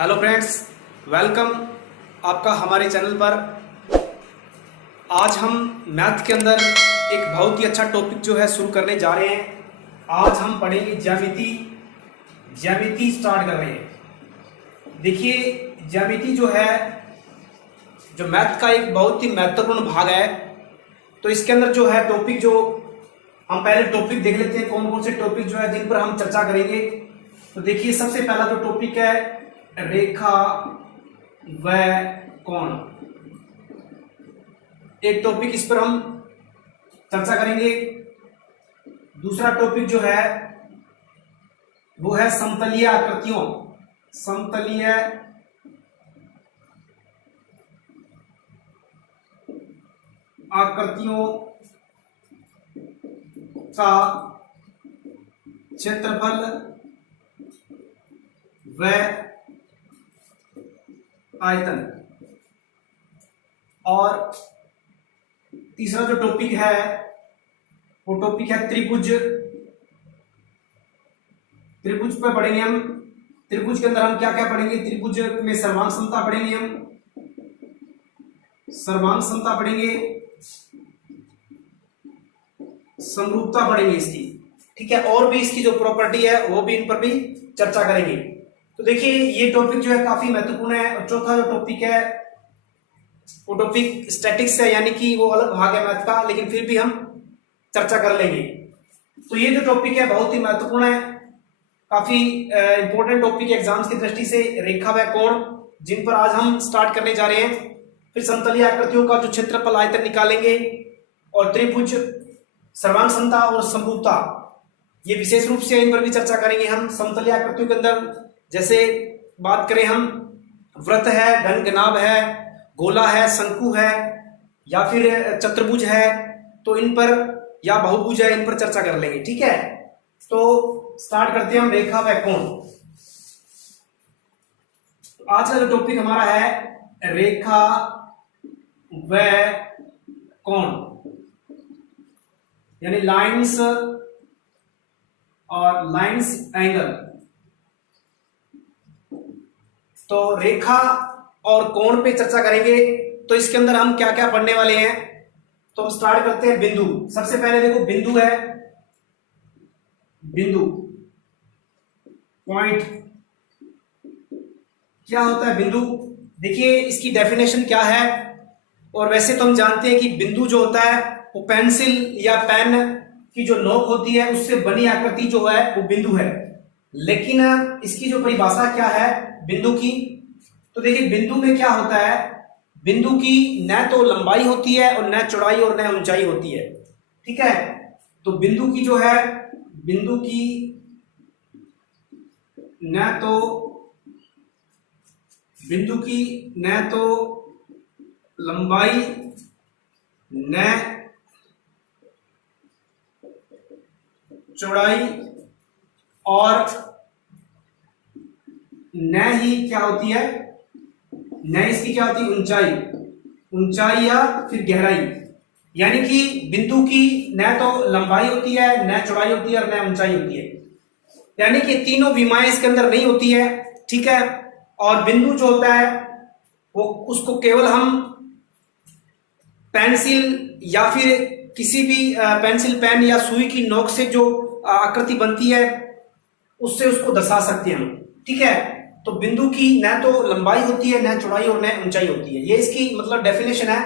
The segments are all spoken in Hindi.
हेलो फ्रेंड्स, वेलकम आपका हमारे चैनल पर। आज हम मैथ के अंदर एक बहुत ही अच्छा टॉपिक जो है शुरू करने जा रहे हैं। आज हम पढ़ेंगे ज्यामिति स्टार्ट कर रहे हैं। देखिए, ज्यामिति जो है जो मैथ का एक बहुत ही महत्वपूर्ण भाग है। तो इसके अंदर जो है टॉपिक जो हम पहले टॉपिक देख लेते हैं, कौन कौन से टॉपिक जो है जिन पर हम चर्चा करेंगे। तो देखिए, सबसे पहला जो टॉपिक है रेखा व कोण। एक टॉपिक इस पर हम चर्चा करेंगे। दूसरा टॉपिक जो है वो है समतलीय आकृतियों, समतलीय आकृतियों का क्षेत्रफल व आयतन। और तीसरा जो टॉपिक है वो टॉपिक है त्रिभुज। त्रिभुज पे पढ़ेंगे हम। त्रिभुज के अंदर हम क्या क्या पढ़ेंगे? त्रिभुज में सर्वांग समता पढ़ेंगे, हम सर्वांग समता पढ़ेंगे, समरूपता पढ़ेंगे इसकी, ठीक है। और भी इसकी जो प्रॉपर्टी है वो भी, इन पर भी चर्चा करेंगे। तो देखिए, ये टॉपिक जो है काफी महत्वपूर्ण है। और चौथा जो टॉपिक है वो टॉपिक स्टैटिक्स है, यानी कि वो अलग भाग है मैथ का, लेकिन फिर भी हम चर्चा कर लेंगे। तो ये जो टॉपिक है बहुत ही महत्वपूर्ण है, काफी इंपॉर्टेंट टॉपिक है एग्जाम्स की दृष्टि से। रेखा व कोण, जिन पर आज हम स्टार्ट करने जा रहे हैं। फिर समतलीय आकृतियों का जो क्षेत्रफल आयतन निकालेंगे, और त्रिभुज, सर्वांग समता और समरूपता, ये विशेष रूप से इन पर भी चर्चा करेंगे हम। समतलीय आकृतियों के अंदर जैसे बात करें हम, वृत्त है, घनघनाभ है, गोला है, शंकु है, या फिर चतुर्भुज है, तो इन पर, या बहुभुज है, इन पर चर्चा कर लेंगे, ठीक है। तो स्टार्ट करते हैं हम रेखा व कोण। आज का जो टॉपिक हमारा है रेखा व कोण, यानी लाइंस और लाइंस एंगल। तो रेखा और कोण पे चर्चा करेंगे। तो इसके अंदर हम क्या क्या पढ़ने वाले हैं, तो हम स्टार्ट करते हैं बिंदु। सबसे पहले देखो, बिंदु है, बिंदु, पॉइंट। क्या होता है बिंदु? देखिए, इसकी डेफिनेशन क्या है। और वैसे तो हम जानते हैं कि बिंदु जो होता है वो पेंसिल या पेन की जो नोक होती है उससे बनी आकृति जो है वो बिंदु है। लेकिन इसकी जो परिभाषा क्या है बिंदु की, तो देखिए, बिंदु में क्या होता है, बिंदु की न तो लंबाई होती है और न चौड़ाई और न ऊंचाई होती है, ठीक है। तो बिंदु की जो है, बिंदु की न तो बिंदु की न तो लंबाई न चौड़ाई और न ही क्या होती है, न इसकी क्या होती है, ऊंचाई, ऊंचाई या फिर गहराई। यानी कि बिंदु की न तो लंबाई होती है, न चौड़ाई होती है और न ऊंचाई होती है। यानी कि तीनों विमाएं इसके अंदर नहीं होती है, ठीक है। और बिंदु जो होता है वो, उसको केवल हम पेंसिल या फिर किसी भी पेंसिल, पेन या सुई की नोक से जो आकृति बनती है उससे उसको दर्शा सकते हैं हम, ठीक है। तो बिंदु की न तो लंबाई होती है, न चौड़ाई और न ऊंचाई होती है। ये इसकी मतलब डेफिनेशन है।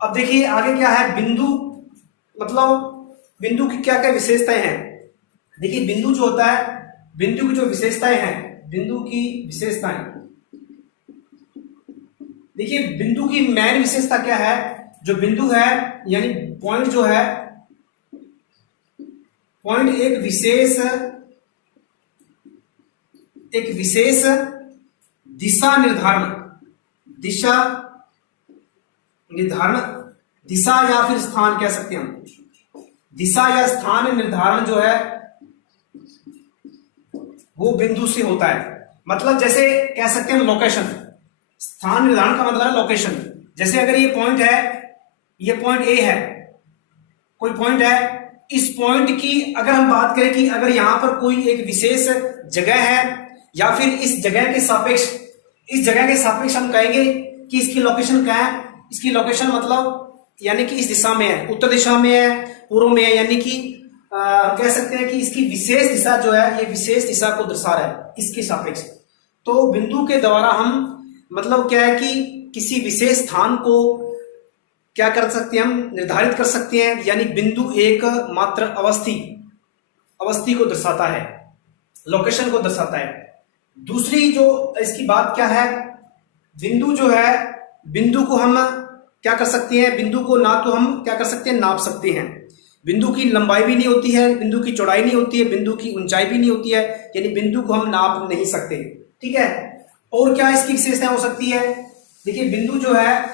अब देखिए आगे क्या है। बिंदु मतलब बिंदु की क्या क्या विशेषताएं हैं। देखिए, बिंदु जो होता है, बिंदु की जो विशेषताएं हैं, बिंदु की विशेषताएं, देखिए बिंदु की मेन विशेषता क्या है। जो बिंदु है यानी पॉइंट जो है, पॉइंट एक विशेष दिशा निर्धारण, दिशा या फिर स्थान कह सकते हैं हम। दिशा या स्थान निर्धारण जो है वो बिंदु से होता है। मतलब जैसे कह सकते हैं लोकेशन, स्थान निर्धारण का मतलब है लोकेशन। जैसे अगर ये पॉइंट है, ये पॉइंट ए है, कोई पॉइंट है, इस पॉइंट की अगर हम बात करें कि अगर यहां पर कोई एक विशेष जगह है या फिर इस जगह के सापेक्ष इस जगह के सापेक्ष हम कहेंगे कि इसकी लोकेशन क्या है, इसकी लोकेशन मतलब यानी कि इस दिशा में है, उत्तर दिशा में है, पूर्व में है, यानी कि कह सकते हैं कि इसकी विशेष दिशा जो है ये विशेष दिशा को दर्शा रहा है इसके सापेक्ष। तो बिंदु के द्वारा हम मतलब क्या है कि किसी विशेष स्थान को क्या कर सकते हैं, हम निर्धारित कर सकते हैं, यानी बिंदु एक मात्र अवस्थी को दर्शाता है, लोकेशन को दर्शाता है। दूसरी जो इसकी बात क्या है, बिंदु जो है, बिंदु को हम क्या कर सकते हैं, बिंदु को ना तो हम क्या कर सकते हैं, नाप सकते हैं। बिंदु की लंबाई भी नहीं होती है, बिंदु की चौड़ाई नहीं होती है, बिंदु की ऊंचाई भी नहीं होती है, यानी बिंदु को हम नाप नहीं सकते। ठीक है, और क्या इसकी विशेषता हो सकती है, देखिए बिंदु जो है,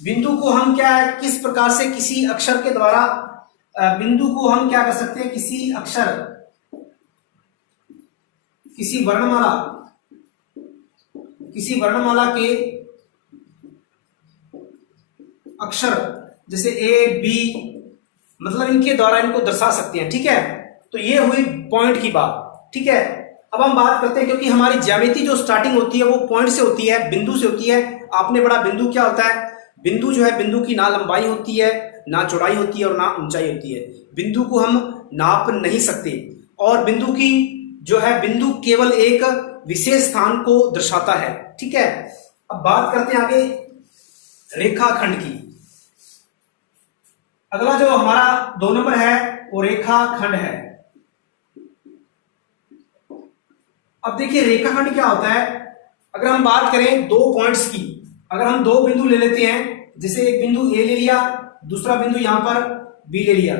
बिंदु को हम क्या है किस प्रकार से किसी अक्षर के द्वारा बिंदु को हम क्या कर सकते हैं, किसी अक्षर, किसी वर्णमाला के अक्षर जैसे ए बी, मतलब इनके द्वारा इनको दर्शा सकते हैं। ठीक है, तो ये हुई पॉइंट की बात। ठीक है, अब हम बात करते हैं, क्योंकि हमारी ज्यामिति जो स्टार्टिंग होती है वो पॉइंट से होती है, बिंदु से होती है। आपने पढ़ा बिंदु क्या होता है, बिंदु जो है, बिंदु की ना लंबाई होती है, ना चौड़ाई होती है और ना ऊंचाई होती है। बिंदु को हम नाप नहीं सकते, और बिंदु की जो है, बिंदु केवल एक विशेष स्थान को दर्शाता है। ठीक है, अब बात करते हैं आगे रेखाखंड की। अगला जो हमारा 2 नंबर है वो रेखाखंड है। अब देखिए रेखाखंड क्या होता है, अगर हम बात करें 2 पॉइंट्स की, अगर हम 2 बिंदु ले लेते हैं, जैसे एक बिंदु ए ले लिया, दूसरा बिंदु यहां पर बी ले लिया,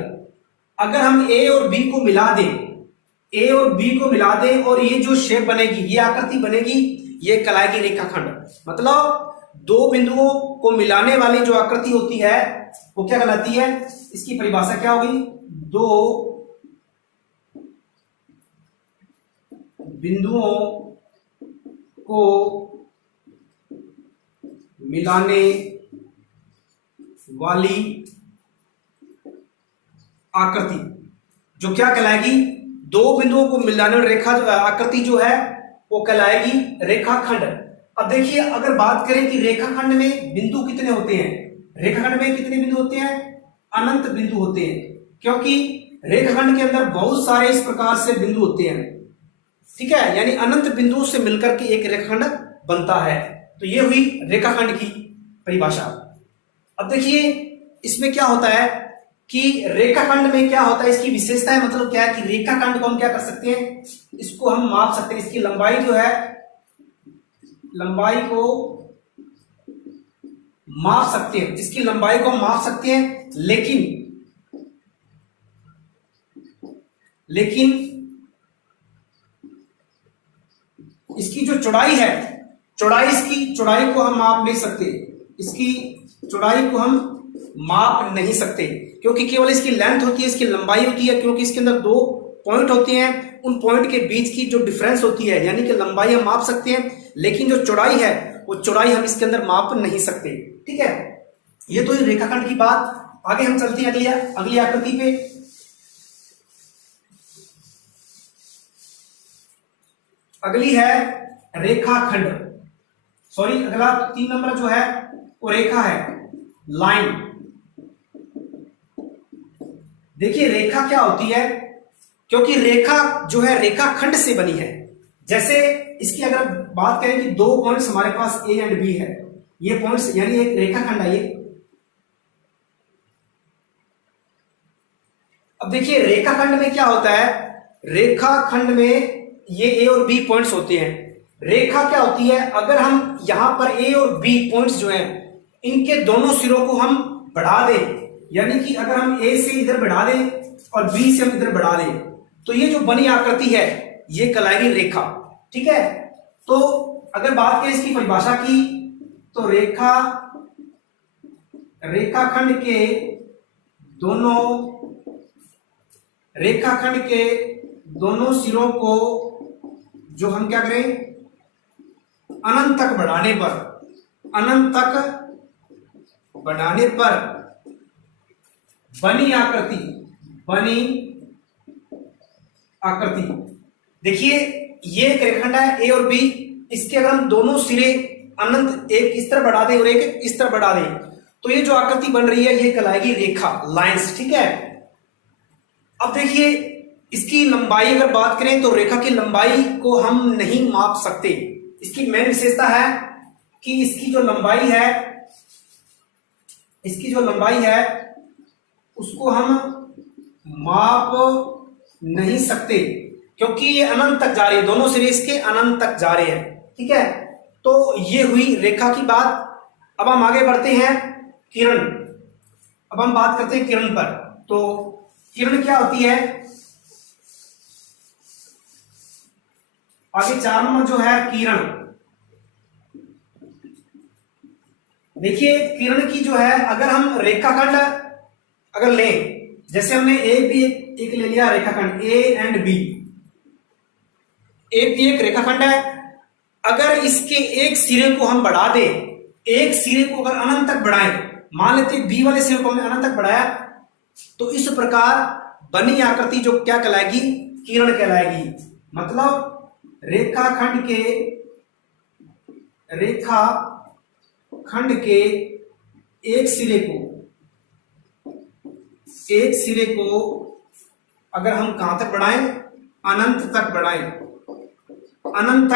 अगर हम ए और बी को मिला दें, ए और बी को मिला दें और ये जो शेप बनेगी, ये आकृति बनेगी, ये कहलाएगी रेखाखंड। मतलब 2 बिंदुओं को मिलाने वाली जो आकृति होती है वो क्या कहलाती है, इसकी परिभाषा क्या होगी, 2 बिंदुओं को मिलाने वाली आकृति जो क्या कहलाएगी, 2 बिंदुओं को मिलाने वाली रेखा आकृति जो है वो कहलाएगी रेखाखंड। अब देखिए अगर बात करें कि रेखाखंड में बिंदु कितने होते हैं, रेखाखंड में कितने बिंदु होते हैं, अनंत बिंदु होते हैं, क्योंकि रेखाखंड के अंदर बहुत सारे इस प्रकार से बिंदु होते हैं। ठीक है, यानी अनंत बिंदुओं से मिलकर के एक रेखाखंड बनता है। तो ये हुई रेखाखंड की परिभाषा। अब देखिए इसमें क्या होता है कि रेखाखंड में क्या होता है, इसकी विशेषता है, मतलब क्या है कि रेखाखंड को हम क्या कर सकते हैं, इसको हम माप सकते हैं, इसकी लंबाई जो है, लंबाई को माप सकते हैं, इसकी लंबाई को हम माप सकते हैं, लेकिन इसकी जो चौड़ाई है, इसकी चौड़ाई को हम माप नहीं सकते, इसकी चौड़ाई को हम माप नहीं सकते, क्योंकि केवल इसकी लेंथ होती है, इसकी लंबाई होती है, क्योंकि इसके अंदर 2 पॉइंट होते हैं, उन पॉइंट के बीच की जो डिफरेंस होती है, यानी कि लंबाई हम माप सकते हैं, लेकिन जो चौड़ाई है वो चौड़ाई हम इसके अंदर माप नहीं सकते। ठीक है, ये तो रेखाखंड की बात। आगे हम चलते हैं अगली आकृति पे। अगली है रेखाखंड, सॉरी अगला 3 नंबर जो है वो रेखा है, लाइन। देखिए रेखा क्या होती है, क्योंकि रेखा जो है रेखाखंड से बनी है। जैसे इसकी अगर बात करें कि 2 पॉइंट्स हमारे पास ए एंड बी है, ये पॉइंट्स यानी एक रेखाखंड है ये। अब देखिए रेखाखंड में क्या होता है, रेखाखंड में ये ए और बी पॉइंट्स होते हैं। रेखा क्या होती है, अगर हम यहां पर ए और बी पॉइंट्स जो हैं इनके दोनों सिरों को हम बढ़ा दें, यानी कि अगर हम ए से इधर बढ़ा दें और बी से हम इधर बढ़ा दें, तो ये जो बनी आकृति है ये कहलाएगी रेखा। ठीक है, तो अगर बात करें इसकी परिभाषा की, तो रेखाखंड के दोनों सिरों को जो हम क्या करें, अनंत तक बढ़ाने पर बनी आकृति। देखिए ये एक रेखाखंड है ए और बी, इसके अगर हम दोनों सिरे अनंत, एक इस तरह बढ़ा दें और एक इस तरह बढ़ा दें, तो ये जो आकृति बन रही है ये कहलाएगी रेखा, लाइंस। ठीक है, अब देखिए इसकी लंबाई अगर बात करें तो रेखा की लंबाई को हम नहीं माप सकते। इसकी मेन विशेषता है कि इसकी जो लंबाई है उसको हम माप नहीं सकते, क्योंकि ये अनंत तक जा रही है, दोनों सिरे इसके अनंत तक जा रहे हैं। ठीक है, तो ये हुई रेखा की बात। अब हम आगे बढ़ते हैं किरण। अब हम बात करते हैं किरण पर। तो किरण क्या होती है, आगे 4 नंबर जो है किरण। देखिए किरण की जो है, अगर हम रेखाखंड अगर लें, जैसे हमने ए बी एक ले लिया रेखाखंड, A and B, A B एक रेखाखंड है। अगर इसके एक सिरे को हम बढ़ा दें, एक सिरे को अगर अनंत तक बढ़ाएं, मान लेते हैं बी वाले सिरे को हमने अनंत तक बढ़ाया, तो इस प्रकार बनी आकृति जो क्या कहलाएगी, किरण कहलाएगी। मतलब रेखाखंड के एक सिरे को अगर हम कहां तक बढ़ाएं, अनंत तक बढ़ाएं, अनंत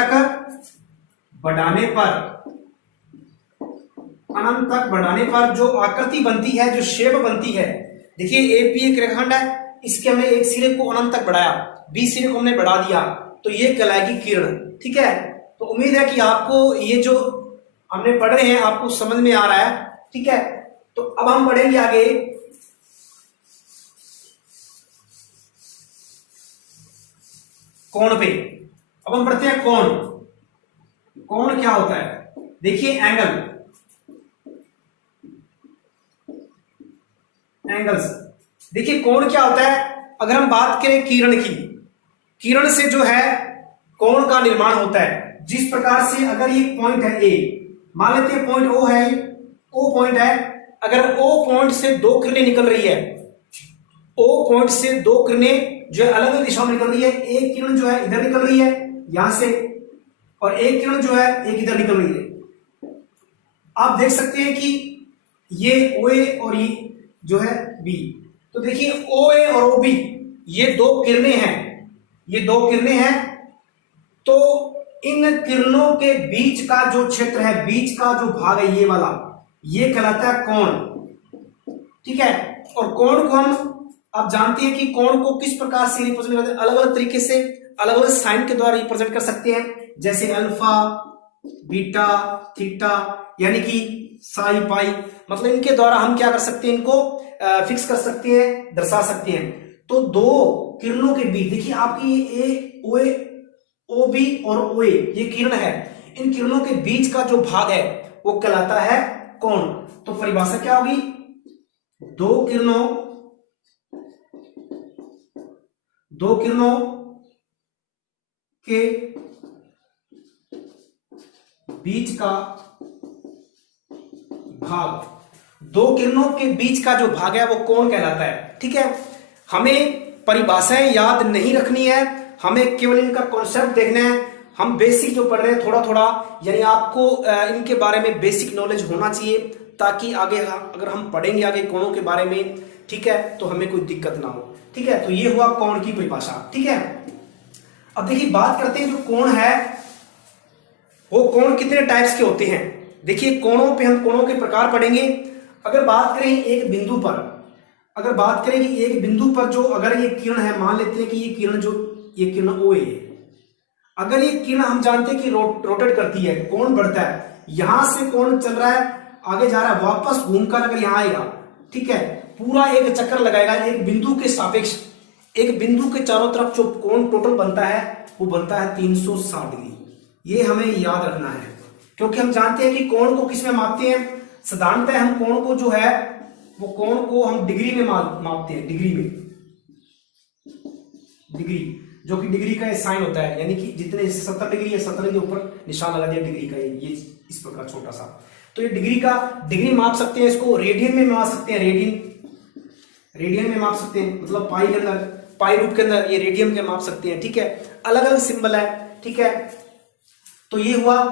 तक बढ़ाने पर जो आकृति बनती है, जो शेप बनती है, देखिए ए बी एक रेखाखंड है, इसके हमने एक सिरे को अनंत तक बढ़ाया, बी सिरे को हमने बढ़ा दिया, तो ये कहलाएगी किरण। ठीक है, तो उम्मीद है कि आपको ये जो हमने पढ़ रहे हैं आपको समझ में आ रहा है। ठीक है, तो अब हम बढ़ेंगे आगे। कोण पे। अब हम पढ़ते हैं कोण। कोण क्या होता है, देखिए एंगल्स। देखिए कोण क्या होता है, अगर हम बात करें किरण की, किरण से जो है कोण का निर्माण होता है। जिस प्रकार से अगर ये पॉइंट है ए, मान लेते हैं पॉइंट ओ है, ओ पॉइंट है, अगर ओ पॉइंट से 2 किरणें निकल रही है, ओ पॉइंट से 2 किरणें जो अलग अलग दिशाओं में निकल रही है, एक किरण जो है इधर निकल रही है यहां से, और एक किरण जो है एक इधर निकल रही है। आप देख सकते हैं कि ये ओ ए और ये जो है बी, तो देखिए ओ ए और ओ बी ये 2 किरणें हैं, तो इन किरणों के बीच का जो क्षेत्र है, बीच का जो भाग है ये वाला, ये कहलाता है कोण। ठीक है, और कोण को हम, आप जानते हैं कि कोण को किस प्रकार से रिप्रेजेंट करते हैं, अलग अलग तरीके से अलग अलग साइन के द्वारा रिप्रेजेंट कर सकते हैं, जैसे अल्फा, बीटा, थीटा, यानी कि साई, पाई, मतलब इनके द्वारा हम क्या कर सकते हैं, इनको फिक्स कर सकते हैं, दर्शा सकते हैं। तो 2 किरणों के बीच, देखिए आपकी ए ओ ए, ओ बी और ओ ए ये किरण है, इन किरणों के बीच का जो भाग है वो कहलाता है कोण। तो परिभाषा क्या होगी, 2 किरणों के बीच का भाग, 2 किरणों के बीच का जो भाग है वो कोण कहलाता है। ठीक है, हमें परिभाषाएं याद नहीं रखनी है, हमें केवल इनका कॉन्सेप्ट देखना है। हम बेसिक जो पढ़ रहे हैं थोड़ा थोड़ा, यानी आपको इनके बारे में बेसिक नॉलेज होना चाहिए, ताकि आगे अगर हम पढ़ेंगे आगे कोणों के बारे में, ठीक है, तो हमें कोई दिक्कत ना हो। ठीक है, तो ये हुआ कोण की परिभाषा। ठीक है, अब देखिए बात करते हैं जो कोण है वो कोण कितने टाइप्स के होते हैं। देखिए कोणों पे हम कोणों के प्रकार पढ़ेंगे। अगर बात करें एक बिंदु पर, अगर बात करें कि एक बिंदु पर जो अगर ये किरण है, मान लेते हैं कि ये किरण ओ है, अगर ये किरण हम जानते हैं कि रोटेट करती है, कोण बढ़ता है, यहां से कोण चल रहा है, आगे जा रहा है, वापस घूमकर अगर यहां आएगा, ठीक है, पूरा एक चक्कर लगाएगा एक बिंदु के सापेक्ष, एक बिंदु के चारों तरफ जो कोण टोटल बनता है वो बनता है 360 डिग्री। ये हमें याद रखना है, क्योंकि हम जानते हैं कि कोण को किस में मापते हैं, साधारणतः हम कोण को जो है वो कोण को हम डिग्री में मापते हैं, डिग्री जो कि डिग्री का साइन होता है, यानी कि जितने 70 डिग्री है 70 के ऊपर निशान लगा दिया डिग्री का, ये इस प्रकार छोटा सा, तो ये डिग्री माप सकते हैं, इसको रेडियन में माप सकते हैं, रेडियन में माप सकते हैं, मतलब पाई के अंदर, पाई रूप के अंदर ये रेडियन में माप सकते हैं। ठीक है, अलग अलग सिंबल है। ठीक है, तो ये हुआ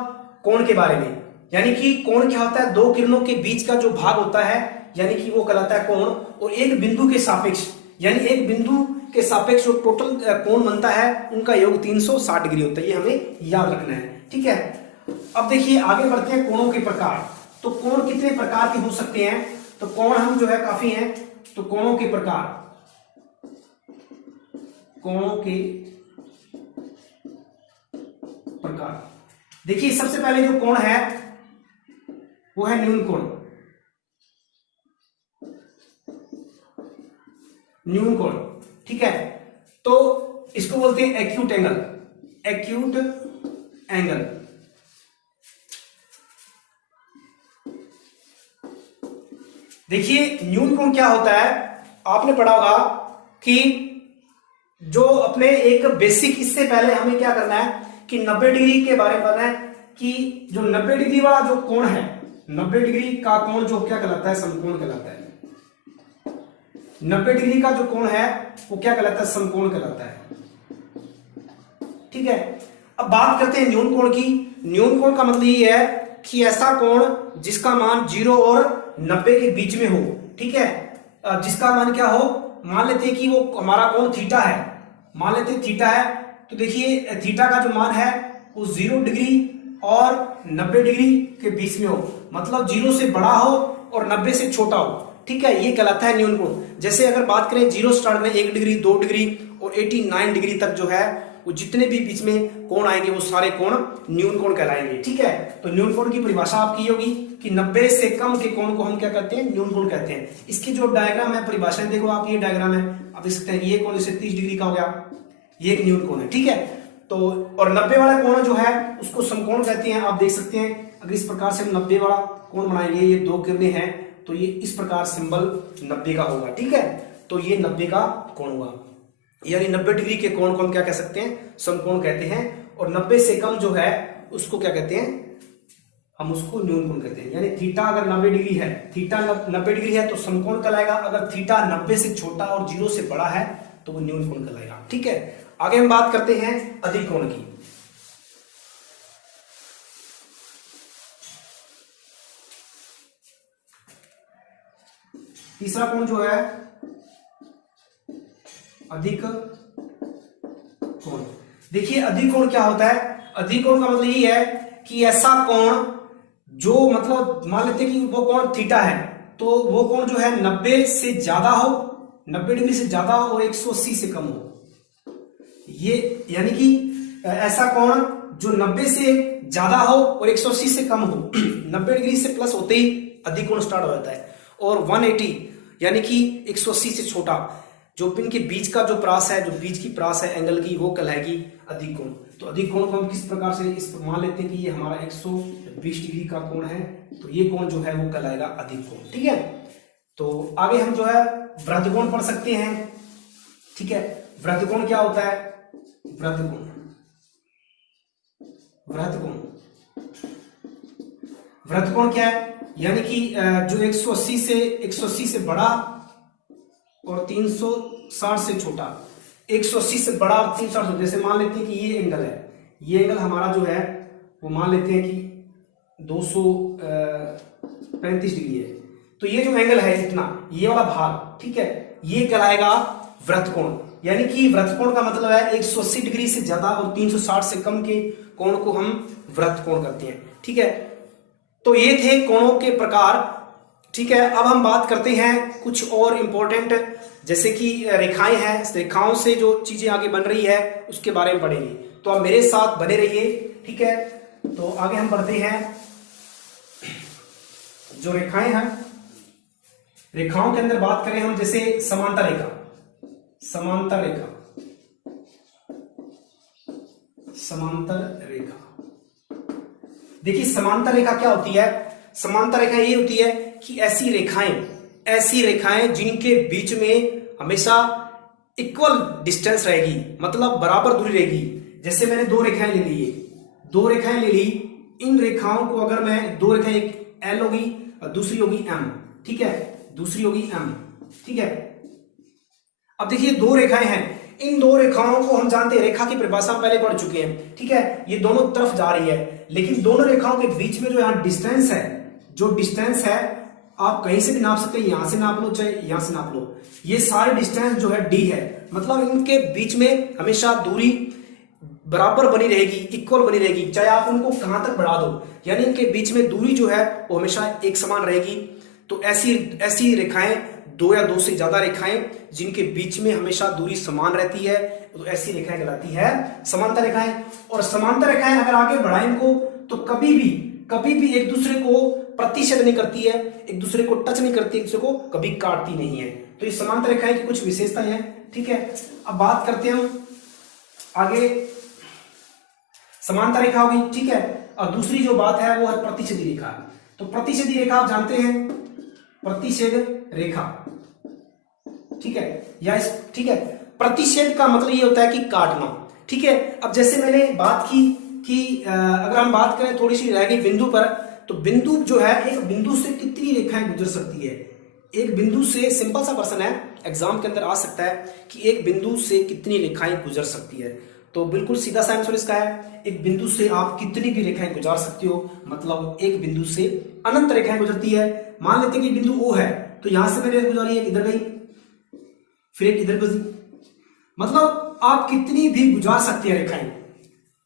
कोण के बारे में, यानी कि कोण क्या होता है, दो किरणों के बीच का जो भाग होता है यानी कि वो कहलाता है कोण। और एक बिंदु के सापेक्ष, यानी एक बिंदु के सापेक्ष जो टोटल कोण बनता है उनका योग 360 डिग्री होता है। ये हमें याद रखना है, ठीक है। अब देखिए आगे बढ़ते हैं कोणों के प्रकार। तो कोण कितने प्रकार के हो सकते हैं, तो कोण हम जो है काफी हैं। तो कोणों के प्रकार, कोणों के प्रकार देखिए, सबसे पहले जो कोण है वो है न्यून कोण। न्यून कोण, ठीक है। तो इसको बोलते हैं एक्यूट एंगल, एक्यूट एंगल। देखिए न्यून कोण क्या होता है, आपने पढ़ा होगा कि जो अपने एक बेसिक, इससे पहले हमें क्या करना है कि 90 डिग्री के बारे में पढ़ना है कि जो 90 डिग्री वाला जो कोण है, 90 डिग्री का कोण जो क्या कहलाता है, समकोण कहलाता है। 90 डिग्री का जो कोण है वो क्या कहलाता है, समकोण कहलाता है, ठीक है। अब बात करते हैं न्यून कोण की। न्यून कोण का मतलब ये है कि ऐसा कोण जिसका मान 0 और 90 के बीच में हो, ठीक है। जिसका मान क्या हो, मान लेते हैं कि वो हमारा कोण थीटा है, मान लेते हैं थीटा है। तो देखिए थीटा का जो मान है वो 0 डिग्री और 90 डिग्री के बीच में हो, मतलब 0 से बड़ा हो और 90 से छोटा हो, ठीक है। ये कहलाता है न्यून कोण। जैसे अगर बात करें 0 स्टार्ट में 1 डिग्री, 2 डिग्री और 89 डिग्री तक जो है वो जितने भी बीच में कोण आएंगे वो सारे कोण न्यून कोण कहलाएंगे, ठीक है। तो न्यून कोण की परिभाषा आपकी होगी कि 90 से कम के कोण को हम क्या कहते हैं, न्यून कोण कहते हैं। इसकी जो डायग्राम है, परिभाषा देखो आप, ये डायग्राम है, आप देख सकते हैं ये कोण जैसे 30 डिग्री का हो गया, ये एक न्यून कोण है, ठीक है। तो और 90 वाला कोण जो है उसको समकोण कहते हैं, आप देख सकते हैं। अगर इस प्रकार से हम 90 वाला कोण बनाएंगे, ये दो किरणें हैं तो ये इस प्रकार सिंबल 90 का होगा, ठीक है। तो ये 90 का कोण हुआ, यानी 90 डिग्री के कोण को हम क्या कह सकते हैं, समकोण कहते हैं। और 90 से कम जो है उसको क्या कहते हैं, हम उसको न्यून कोण कहते हैं। यानी थीटा अगर 90 डिग्री है, थीटा 90 डिग्री है तो समकोण कहलाएगा। अगर थीटा 90 से छोटा और 0 से बड़ा है तो वो न्यून कोण कहलाएगा, ठीक है। आगे हम बात करते हैं अधिक कोण की। तीसरा कोण जो है अधिक कोण। देखिए अधिक कोण क्या होता है, अधिक कोण का मतलब ये है कि ऐसा कोण जो, मतलब मान लेते हैं कि वो कोण थीटा है, तो वो कोण जो है 90 से ज्यादा हो, 90 डिग्री से ज्यादा हो और 180 से कम हो। ये यानी कि ऐसा कोण जो 90 से ज्यादा हो और 180 से कम हो, 90 डिग्री से प्लस होते ही अधिक कोण स्टार्ट हो जाता है। और 180 यानी कि 180 से छोटा, जो इनके बीच का जो प्रास है, जो बीच की प्रास है एंगल की, वो कहलाएगी अधिक कोण। तो अधिक कोण को हम किस प्रकार से इस मान लेते हैं कि ये हमारा 120 डिग्री का कोण है, तो ये कोण जो है वो कहलाएगा अधिक कोण, ठीक है। तो आगे हम जो है वृत्त कोण पढ़ सकते हैं, ठीक है। वृत्त कोण क्या होता है, वृत्त कोण, वृत्त कोण, वृत्त कोण क्या है, यानी कि जो 180 से बड़ा और 360 से छोटा, 180 से बड़ा और 360 से, जैसे मान लेते हैं कि ये एंगल है, ये एंगल हमारा जो है वो मान लेते हैं कि 235 डिग्री है। तो ये जो एंगल है इतना, ये वाला भाग, ठीक है, ये कहलाएगा वृत्त कोण। यानी कि वृत्त कोण का मतलब है 180 डिग्री से ज्यादा और 360 से कम के कोण को हम वृत्त कोण करते हैं, ठीक है। तो ये थे कोणों के प्रकार, ठीक है। अब हम बात करते हैं कुछ और इंपॉर्टेंट, जैसे कि रेखाएं हैं, रेखाओं से जो चीजें आगे बन रही है उसके बारे में पढ़ेंगे। तो आप मेरे साथ बने रहिए, ठीक है। तो आगे हम बढ़ते हैं, जो रेखाएं हैं, रेखाओं के अंदर बात करें हम, जैसे समांतर रेखा, समांतर रेखा, समांतर रेखा। देखिए समांतर रेखा क्या होती है, समांतर रेखा ये होती है कि ऐसी रेखाएं जिनके बीच में हमेशा इक्वल डिस्टेंस रहेगी, मतलब बराबर दूरी रहेगी। जैसे मैंने दो रेखाएं ले ली, दो रेखाएं ले ली, इन रेखाओं को अगर मैं दो रेखाएं, एक एल होगी और दूसरी होगी एम, ठीक है, दूसरी होगी एम, ठीक है। अब देखिए दो रेखाएं हैं, इन दो रेखाओं को हम जानते हैं, रेखा की परिभाषा हम पहले पढ़ चुके हैं, ठीक है, ये दोनों तरफ जा रही है, लेकिन दोनों रेखाओं के बीच में जो यहाँ डिस्टेंस है, जो डिस्टेंस है आप कहीं से भी नाप सकते हैं, यहां से नाप लो चाहे यहां से नाप लो, ये सारे डिस्टेंस जो है डी है, मतलब इनके बीच में हमेशा दूरी बराबर बनी रहेगी, इक्वल बनी रहेगी, चाहे आप उनको कहां तक बढ़ा दो, यानी इनके बीच में दूरी जो है वो हमेशा एक समान रहेगी। तो ऐसी ऐसी रेखाएं, दो या दो से ज्यादा रेखाएं जिनके बीच में हमेशा दूरी समान रहती है, तो ऐसी रेखाएं कहलाती है समांतर रेखाएं। और समांतर रेखाएं अगर आगे बढ़ाएं इनको तो कभी भी एक दूसरे को प्रतिच्छेद नहीं करती है, एक दूसरे को टच नहीं करती, एक दूसरे को कभी काटती नहीं है। तो ये समांतर रेखाएं की कुछ विशेषताएं हैं, ठीक है। अब बात करते हैं हम आगे, समांतर रेखा होगी, ठीक है, और दूसरी जो बात है वो है प्रतिच्छेदी रेखा। तो प्रतिच्छेदी रेखा आप जानते हैं, प्रतिच्छेद रेखा, ठीक है, या ठीक है, प्रतिच्छेद का मतलब ये होता है कि काटना, ठीक है। अब जैसे मैंने बात की कि अगर हम बात करें थोड़ी सी रह गई बिंदु पर, तो बिंदु जो है, एक बिंदु से कितनी रेखाएं गुजर सकती है, एक बिंदु से, सिंपल सा प्रश्न है, एग्जाम के अंदर आ सकता है कि एक बिंदु से कितनी रेखाएं गुजर सकती है। तो बिल्कुल सीधा सा आंसर इसका है, एक बिंदु से आप कितनी भी रेखाएं गुजार सकते हो, मतलब एक बिंदु से अनंत रेखाएं गुजरती है। मान लेते हैं कि बिंदु ओ है, तो यहां से मैंने गुजारी, एक इधर गई, फिर एक इधर गुजरी, मतलब आप कितनी भी गुजार सकते हैं रेखाएं,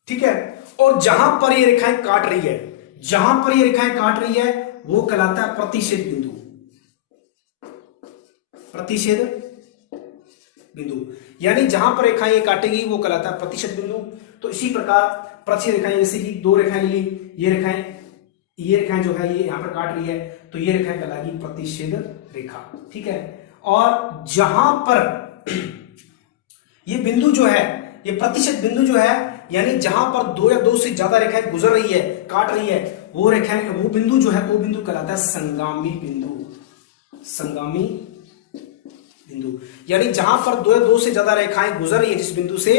ठीक है। और जहां पर ये रेखाएं काट रही है, जहां पर ये रेखाएं काट रही है वो कहलाता है प्रतिच्छेद बिंदु, प्रतिच्छेद बिंदु, यानी जहां पर रेखाएं ये काटेगी वो कहलाता है प्रतिच्छेद बिंदु। तो इसी प्रकार प्रतिच्छेद रेखाएं, जैसे कि दो रेखाएं ली, ये रेखाएं जो है ये यहां पर काट रही है, तो ये रेखाएं कहलाएगी प्रतिच्छेद रेखा, ठीक है। और जहां पर ये बिंदु जो है, ये प्रतिच्छेद बिंदु जो है, यानी जहां पर दो या दो से ज्यादा रेखाएं गुजर रही है, काट रही है, वो रेखाएं, वो बिंदु जो है, वो बिंदु कहलाता है संगामी बिंदु, संगामी बिंदु, यानी जहां पर दो या दो से ज्यादा रेखाएं गुजर रही है जिस बिंदु से,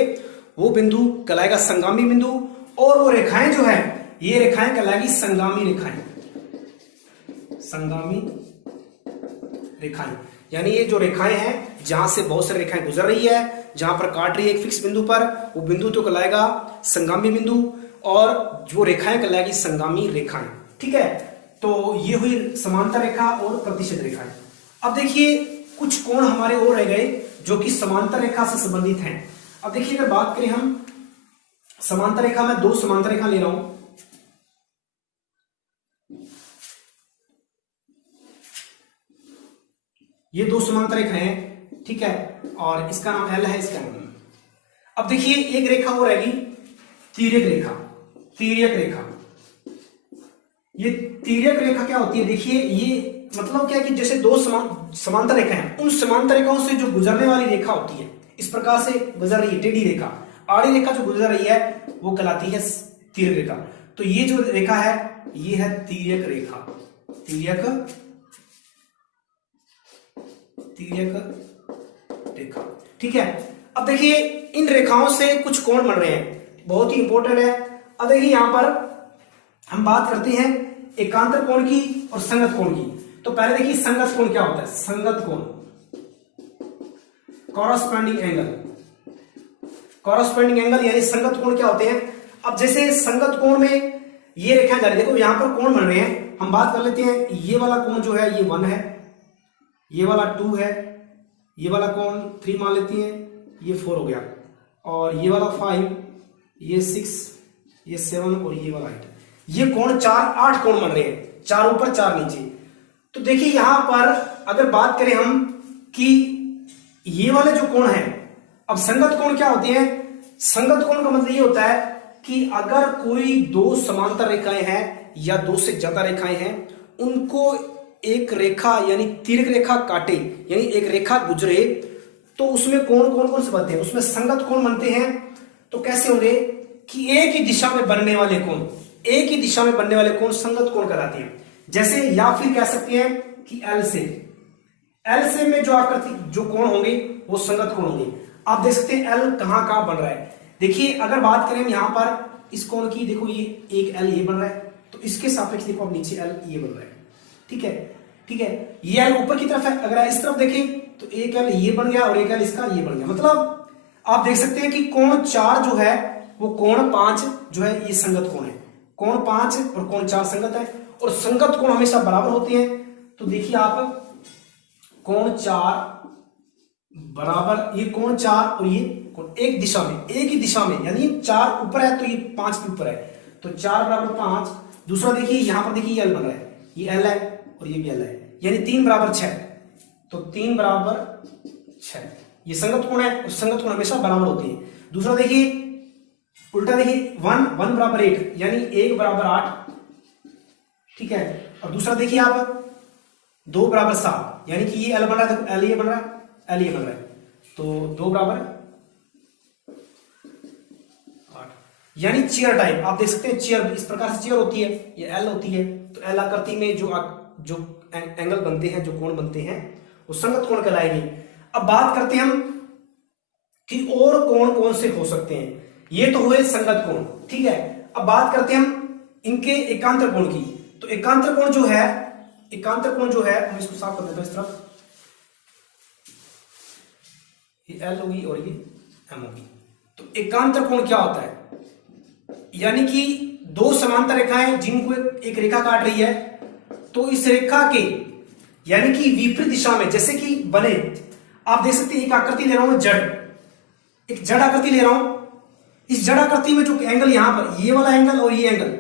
वो बिंदु कहलाएगा संगामी बिंदु। और वो रेखाएं जो है, ये रेखाएं कहलाएगी संगामी रेखाएं, संगामी रेखाएं, यानी ये जो रेखाएं हैं जहां से बहुत सारी रेखाएं गुजर रही है, जहां पर काट रही है एक फिक्स बिंदु पर, वो बिंदु तो कहलाएगा संगामी बिंदु, और जो रेखाएं कहलाएगी संगामी रेखाएं, ठीक है। तो ये हुई समांतर रेखा और प्रतिच्छेद रेखाएं। अब देखिए कुछ कोण हमारे और रह गए जो कि समांतर रेखा से संबंधित हैं। अब देखिए अगर बात करें हम समांतर रेखा में, दो समांतर रेखा ले रहा हूं, ये दो समांतर रेखाएं हैं, ठीक है, और इसका नाम L है, इसका नाम। अब देखिए एक रेखा और रहेगी तिर्यक रेखा, तिर्यक रेखा। ये तिर्यक रेखा क्या होती है, देखिए ये मतलब क्या है कि जैसे दो समांतर रेखा हैं, उन समांतर रेखाओं से जो गुजरने वाली रेखा होती है, इस प्रकार से गुजर रही है टेढ़ी रेखा, आड़ी रेखा जो गुजर रही है वो कहलाती है तिर्यक रेखा। तो ये जो रेखा है ये है तिर्यक रेखा, तिर्यक रेखा, ठीक है। अब देखिए इन रेखाओं से कुछ कोण बन रहे हैं, बहुत ही इंपॉर्टेंट है। अब देखिए यहां पर हम बात करते हैं एकांतर कोण की और संगत कोण की। तो पहले देखिए संगत कोण क्या होता है, संगत कोण, कॉरस्पॉन्डिंग एंगल, कॉरस्पॉन्डिंग एंगल यानी संगत कोण क्या होते हैं। अब जैसे संगत कोण में ये रेखा जा रही है, देखो यहां पर कोण बन रहे हैं, हम बात कर लेते हैं, ये वाला कोण जो है ये 1 है, ये वाला 2 है, ये वाला कोण 3 मान लेती हैं, ये 4 हो गया, और ये वाला 5, ये 6, ये 7 और ये वाला 8, ये कोण 8 कोण बन रहे हैं, 4 ऊपर 4 नीचे। तो देखिए यहां पर अगर बात करें हम कि ये वाले जो कोण है, अब संगत कोण क्या होते हैं, संगत कोण का मतलब ये होता है कि अगर कोई दो समांतर रेखाएं हैं या दो से ज्यादा रेखाएं हैं, उनको एक रेखा यानी तिर्यक रेखा काटे, यानी एक रेखा गुजरे, तो उसमें कोण कौन कौन से बनते हैं, उसमें संगत कोण बनते हैं। तो कैसे होंगे कि एक ही दिशा में बनने वाले कोण, एक ही दिशा में बनने वाले कोण संगत कोण कहलाते हैं। जैसे या फिर कह सकते हैं कि एल से में जो आकृति जो कोण होंगे वो संगत कोण होंगे। आप देख सकते हैं एल कहां बन रहा है। देखिए अगर बात करें यहां पर इस कोण की, देखो ये एक एल ये बन रहा है, तो इसके सापेक्ष देखो अब नीचे एल ये बन रहा है, ठीक है, ठीक है, ये एल ऊपर की तरफ है, अगर इस तरफ देखें तो एक एल ये बन गया और एक एल इसका ये बन गया। मतलब आप देख सकते हैं कि कोण 4 जो है वो कोण 5 जो है ये संगत कोण है। कोण 5 और कोण 4 संगत है, और संगत कोण हमेशा बराबर होते हैं। तो देखिए आप कोण 4 बराबर, ये कोण 4 और ये कोण एक दिशा में, एक ही दिशा में, यानी 4 ऊपर है तो ये 5 भी ऊपर है, तो 4 बराबर 5। दूसरा देखिए यहां पर देखिए ये एल बन रहा है, ये एल है और ये भी एल है, यानी 3 बराबर 6, तो 3 बराबर 6 ये संगत कोण है, और संगत कोण हमेशा बराबर होती है। दूसरा देखिए उल्टा देखिए 1 बराबर 8, यानी 1 बराबर 8, ठीक है। और दूसरा देखिए आप 2 बराबर 7, यानी कि ये एल बन रहा है, देखो एल ये बन रहा है, एल ये बन रहा है, तो 2 बराबर 8, यानी चेयर टाइप। आप देख सकते हैं चेयर इस प्रकार से चेयर होती है, ये एल होती है, तो एल आकृति में जो एंगल बनते हैं, जो कोण बनते हैं वो संगत कोण कहलाएंगे। अब बात करते हैं हम कि और कोण कौन से हो सकते हैं। ये तो हुए संगत कोण, ठीक है। अब बात करते हैं हम इनके एकांतर कोण की। तो एकांतर कोण जो है, एकांतर कोण जो है, हम इसको साफ कर देते हैं इस तरफ, ये एल होगी और ये एम होगी। तो एकांतर कोण क्या होता है, यानी कि दो समांतर रेखाएं जिनको एक रेखा काट रही है, तो इस रेखा के यानी कि विपरीत दिशा में, जैसे कि बने, आप देख सकते हैं एक आकृति ले रहा हूं मैं जड़, एक जड़ आकृति ले रहा हूं। इस जड़ आकृति में जो एंगल यहां पर, ये वाला एंगल और ये एंगल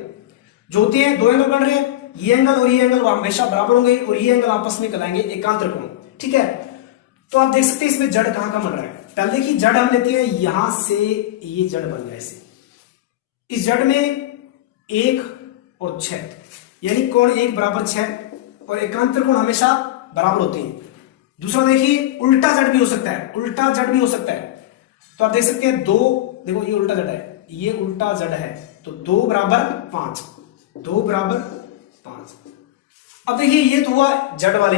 जो होते हैं, दो एंगल बन रहे हैं, ये एंगल और ये एंगल हमेशा बराबर होंगे, और ये एंगल आपस में कहलाएंगे एकांतर कोण, ठीक है। तो आप देख सकते हैं इसमें जड़ कहां का बन रहा है। पहले की जड़ हम लेते हैं, यहां से ये जड़ बन गया ऐसे, इस जड़ में 1 और 6, यानी कोण 1 बराबर 6, और एकांतर कोण हमेशा बराबर होते हैं। दूसरा देखिए उल्टा जड़ भी हो सकता है, उल्टा जड़ भी हो सकता है। तो आप देख सकते हैं 2, देखो ये उल्टा जड़ है, ये उल्टा जड़ है, तो 2 बराबर 5, 2 बराबर 5। अब देखिए ये तो हुआ जड़ वाले।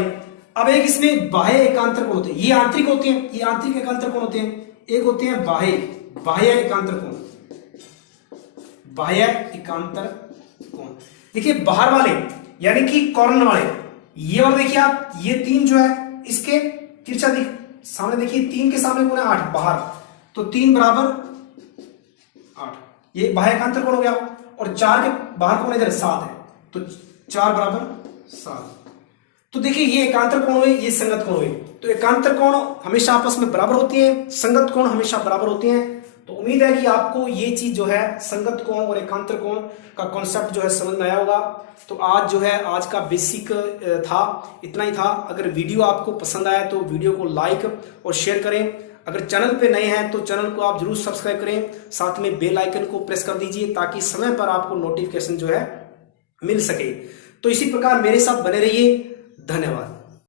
अब एक इसमें बाह्य एकांतर कोण होते हैं, ये आंतरिक होते हैं, ये आंतरिक एकांतर कोण होते हैं, एक होते हैं बाह्य, बाह्य एकांतर कोण, बाह्य एकांतर कोण। देखिए बाहर वाले यानी कि कॉर्नर वाले, ये और देखिए आप ये 3 जो है इसके तिरछा दिख सामने, देखिए 3 के सामने कोण है 8 बाहर, तो 3 बराबर 8, ये बाह्य एकांतर कोण हो गया। और 4 के बाहर कोण इधर 7 है, तो 4 बराबर 7। तो देखिए ये एकांतर कोण हुए, ये संगत कोण हुए। तो एकांतर कोण हमेशा आपस में बराबर होती है, संगत कोण हमेशा बराबर होते हैं। तो उम्मीद है कि आपको ये चीज जो है संगत कोण और एकांतर कोण का कॉन्सेप्ट जो है समझ में आया होगा। तो आज जो है आज का बेसिक था, इतना ही था। अगर वीडियो आपको पसंद आया तो वीडियो को लाइक और शेयर करें। अगर चैनल पे नए हैं तो चैनल को आप जरूर सब्सक्राइब करें, साथ में बेल आइकन को प्रेस कर दीजिए ताकि समय पर आपको नोटिफिकेशन जो है मिल सके। तो इसी प्रकार मेरे साथ बने रहिए। धन्यवाद।